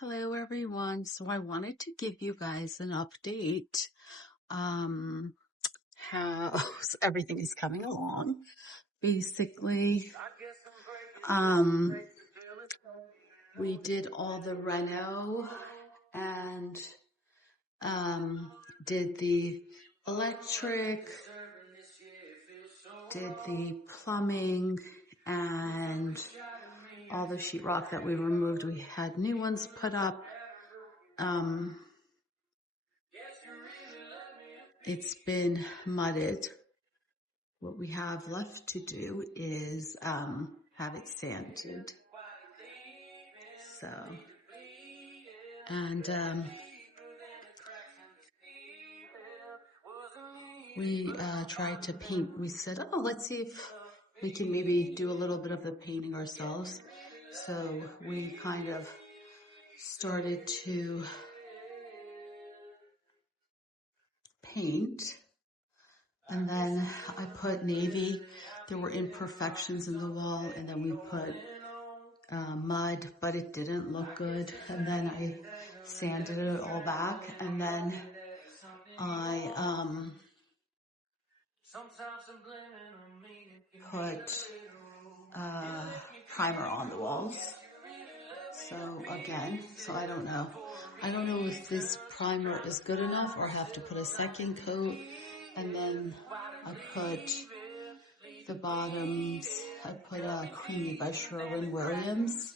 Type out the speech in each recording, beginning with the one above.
Hello everyone. So I wanted to give you guys an update how everything is coming along. Basically, we did all the reno and did the electric, did the plumbing, and all the sheetrock that we removed. We had new ones put up. It's been mudded. What we have left to do is have it sanded. So, and we tried to paint. We said, oh, let's see if we can maybe do a little bit of the painting ourselves. So we kind of started to paint. And then I put navy. There were imperfections in the wall, and then we put mud, but it didn't look good. And then I sanded it all back, and then I put primer on the walls. So again, I don't know. I don't know if this primer is good enough or have to put a second coat. And then I put the bottoms, I put a creamy by Sherwin-Williams.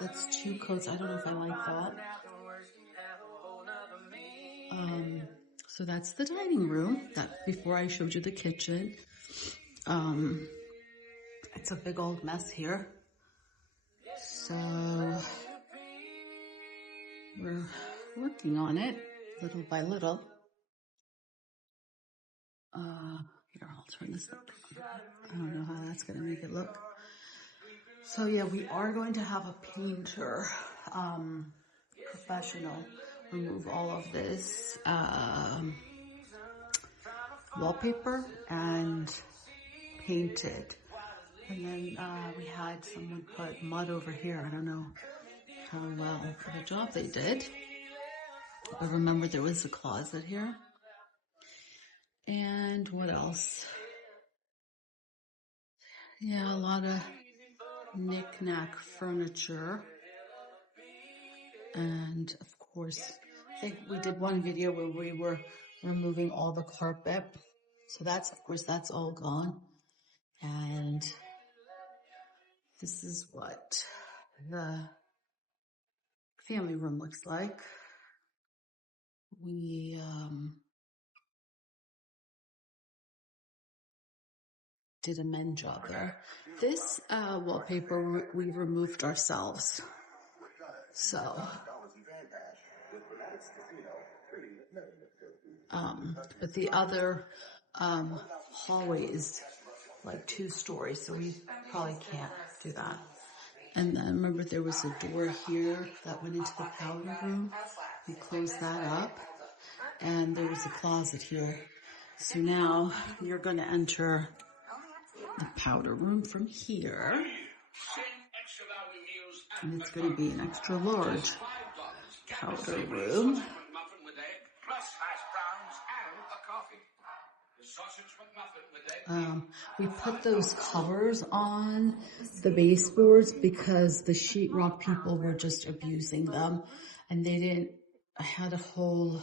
That's 2 coats. I don't know if I like that. So that's the dining room. That before I showed you the kitchen. It's a big old mess here. So we're working on it little by little. Here, I'll turn this up. I don't know how that's going to make it look. So yeah, we are going to have a painter, professional, remove all of this wallpaper and paint it. And then we had someone put mud over here. I don't know how well of a job they did. But remember, there was a closet here. And what else? Yeah, a lot of knick-knack furniture. And of course, I think we did one video where we were removing all the carpet. So that's, of course, that's all gone. And this is what the family room looks like. We did a men job there. This wallpaper we removed ourselves. So, but the other hallway is like 2 stories, so we probably can't do that. And then remember, there was a door here that went into the powder room. We closed that up, and there was a closet here. So now you're going to enter the powder room from here, and it's going to be an extra large powder room. We put those covers on the baseboards because the sheetrock people were just abusing them, and they didn't. I had a whole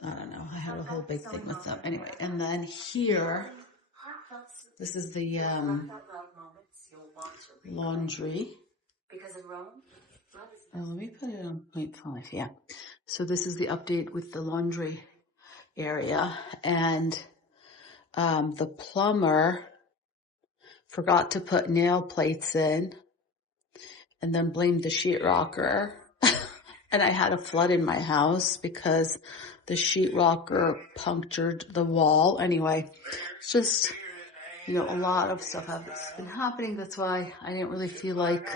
I don't know, I had a whole big thing with them. Anyway, and then here, this is the laundry. Oh, let me put it on 0.5, yeah. So this is the update with the laundry area. And the plumber forgot to put nail plates in and then blamed the sheetrocker. And I had a flood in my house because the sheetrocker punctured the wall. Anyway, it's just, you know, a lot of stuff has been happening. That's why I didn't really feel like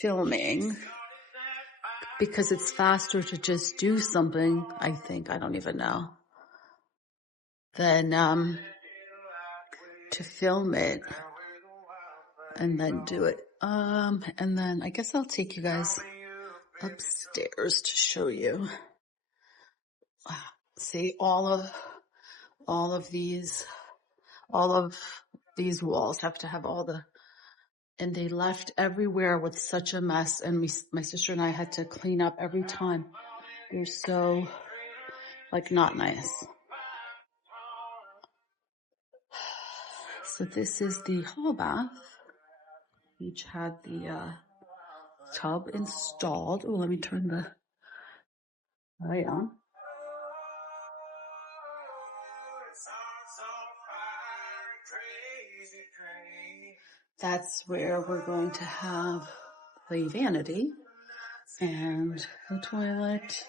filming, because it's faster to just do something, I think, I don't even know, than to film it and then do it. And then I guess I'll take you guys upstairs to show you. See, all of these walls have to have and they left everywhere with such a mess. And my sister and I had to clean up every time. They're so, like, not nice. So this is the hall bath. Each had the tub installed. Oh, let me turn the light on. That's where we're going to have the vanity and the toilet